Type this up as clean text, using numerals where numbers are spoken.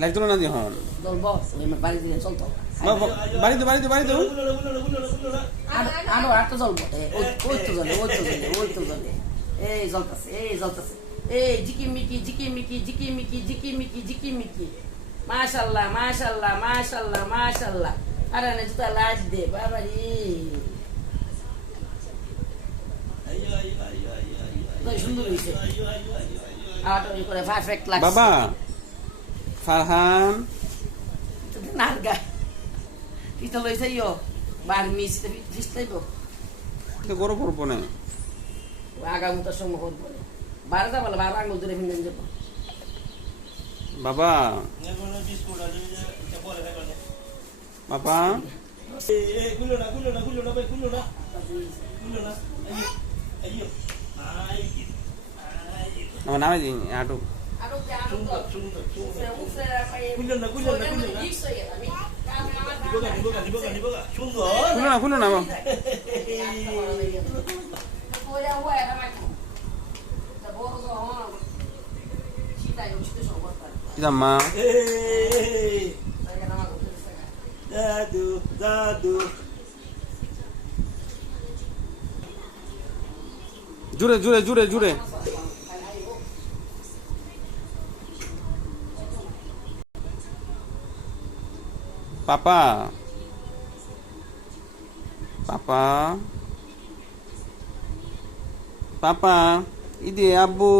লাগতো না যখন জ্বলবো বাড়ি দিয়ে চলতো বাড়িতে বাড়িতে বাড়িতে আরো আর তো জ্বলবো ওই তো জ্বলে ওই তো জ্বলে ওই তো জ্বলে এই জ্বলতেছে এই জ্বলতেছে এই জিকিমিকি জিকিমিকি জিকিমিকি জিকিমিকি জিকিমিকি মাশাআল্লাহ মাশাআল্লাহ মাশাআল্লাহ মাশাআল্লাহ আরে না জুতা লাজ দে বাবা রে সুন্দর হয়েছে আওয়াটা করে পারফেক্ট লাগছে বাবা ফারহান নারগা এটা লইছে ইয়ো বার মিস্তে ফিস্তাইব তো গরো করবো না আগামী তো সময় করবো বারোটা বলে 12 আঙ্গুল ধরে ফিরে যাবো বাবা বাবা আমার নামে দিন আটু খুলো না মা দাদু দাদু জুড়ে জুড়ে জুড়ে জুড়ে পাপা পাপা পাপা ইদে আব্বু